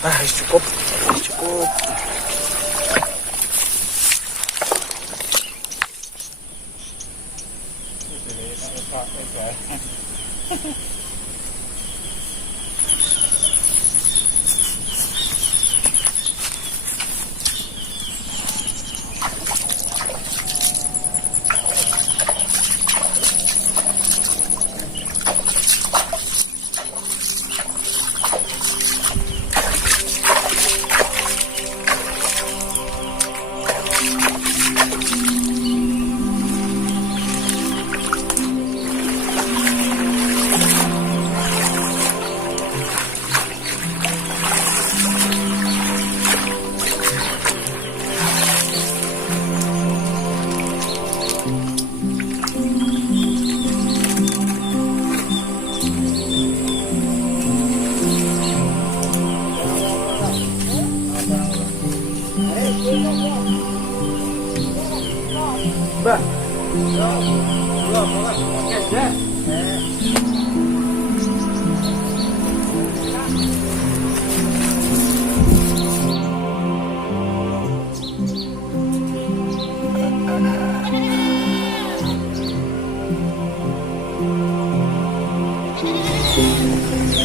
Cukup. Cukup. Mbak.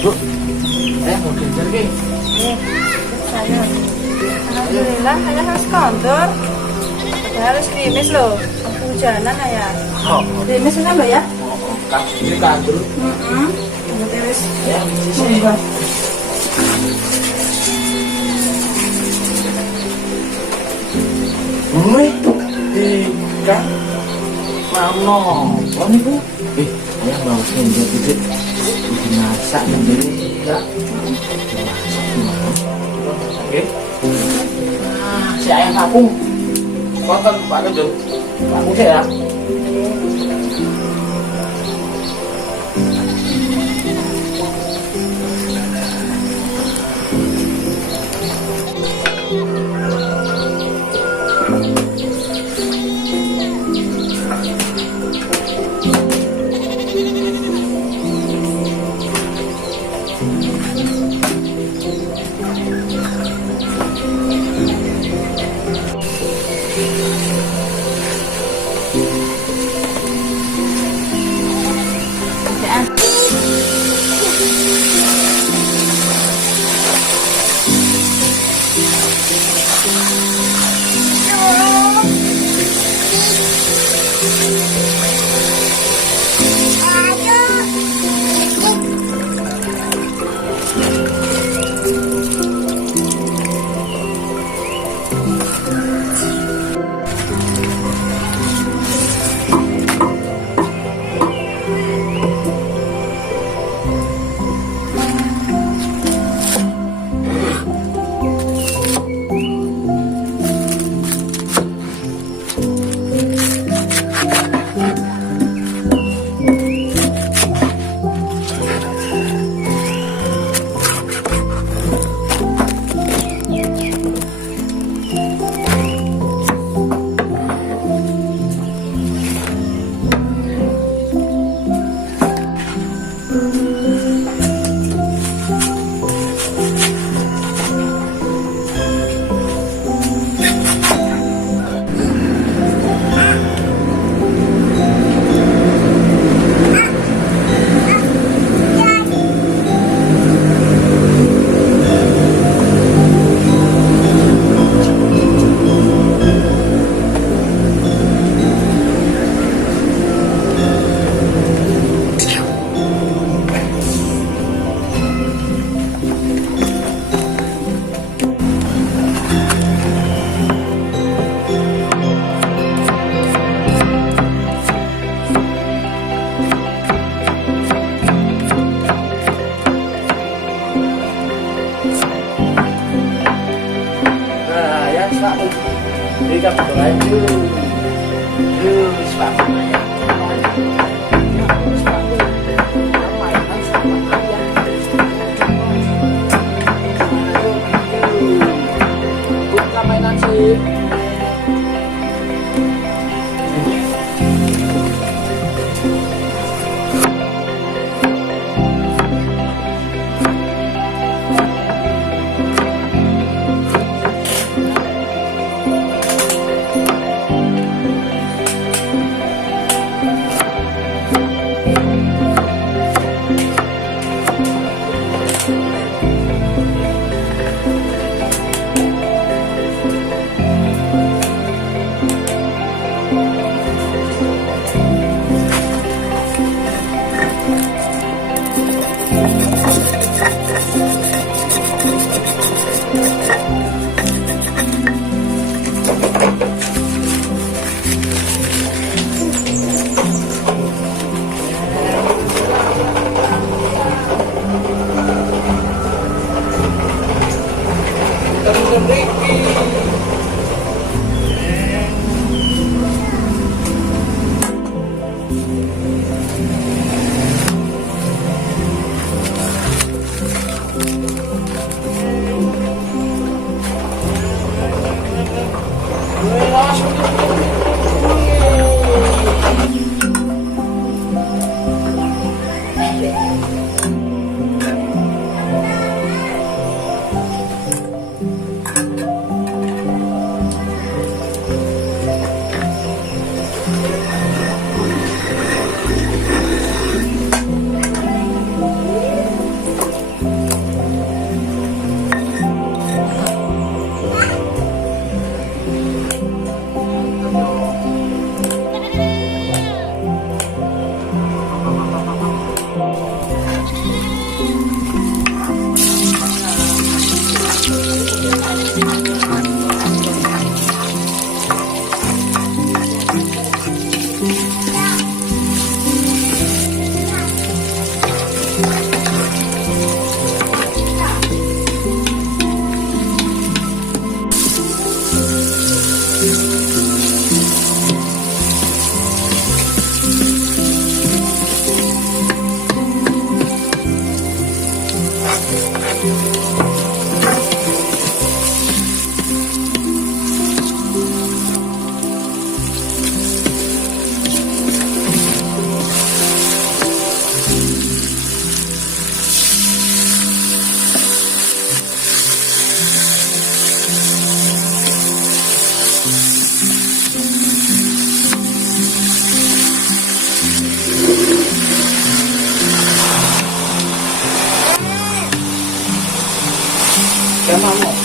Bu, mau kejar ke? Saya. Alhamdulillah, saya harus kantor. Saya harus krimis loh. Hujanan ya. Oh, Krimis enggak mbak ya? ini kantor. Terus. Ya, Mbak. Ikan mau nongkrong nih bu. Ayah bawa senja dikit. Bikin masak sendiri ya. Masak gimana? Oke. Si ayah kapung. Konten Pak Gendut. Kapung saya ya. Kita berdoa dulu. Mainan sih. Cái mắm một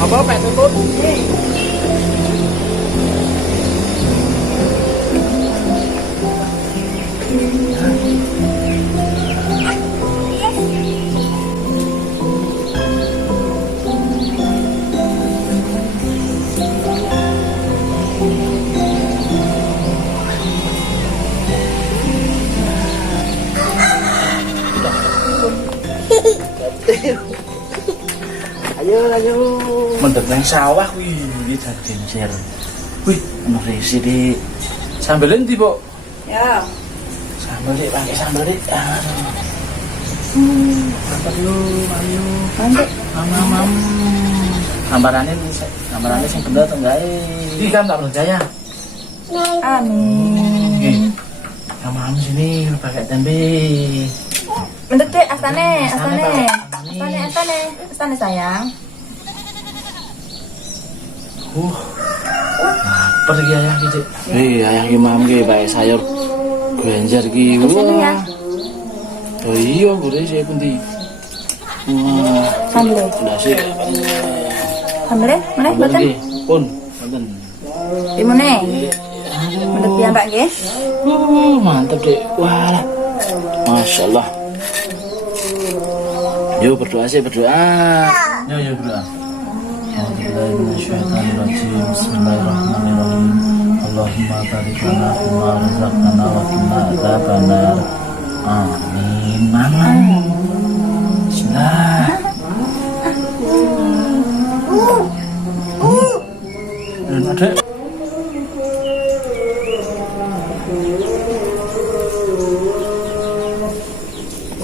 Apa Pak Tutut? Ayo. Mendek nang sawah kuwi iki dadi share. Wih, ono resi di sambel endi, Bu? Ya, Sambel sambal Dik, pakai sambal Dik. Sambal yuk, ayo. Nanti. Mam. Gambarannya sing bener to enggak? Iki kan tak percaya. Amin. Mam sini pakai tempe. Bentar Dek, astane sayang. Pergi ayah gitu. Ayah ki mam ki pakai sayur genjer ki. Sini ya. Oh iya, boleh saya pundi. Sambel. Sudah sih. Sambel mana boten? Pun, boten. Dimana? Mendep piyambak nggih. Mantap Dek. Wah. Masyaallah. Yuk berdoa sih, berdoa. Yuk berdoa. Bismillahirrahmanirrahim. Allahumma barik lana fima razaqtana wa qina adzabannar. Amin. Mama. Bismillah. Ada.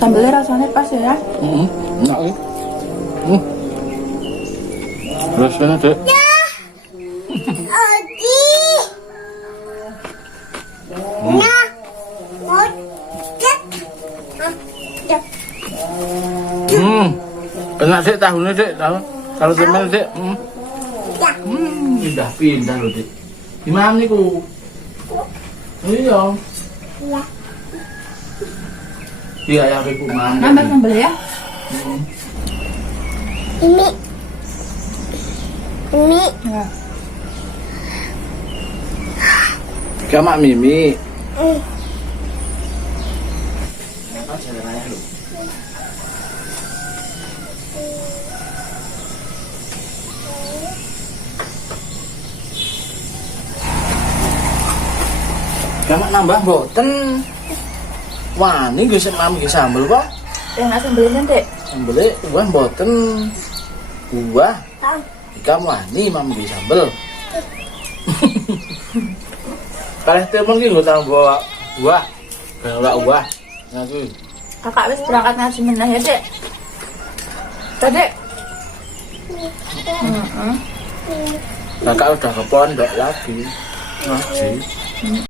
Sambelnya rasanya pas ya. Enak ya. Rasanya Dek. Enak Dek, tahunya Dek, tahu. Kalau temen Dek. Pindah loh Dek. Gimana nih ku? Iya. Iya ya Ibu mam. Nambah sambel ya. Ini. Ya. Kamak Mimi. Kamak nambah boten. Wah, ini gue mam gue sambel kok. Ya nggak sambelnya Dek. Sambelnya uah boten. Uah. Kamu ani mam gue sambel. Kalih temen ki nggo tambah buah. Kalau ora buah. Ngaku. Kakak wis berangkat ngaji meneh ya Dek. Dek. Kakak udah ke pondok lagi. Ngaji.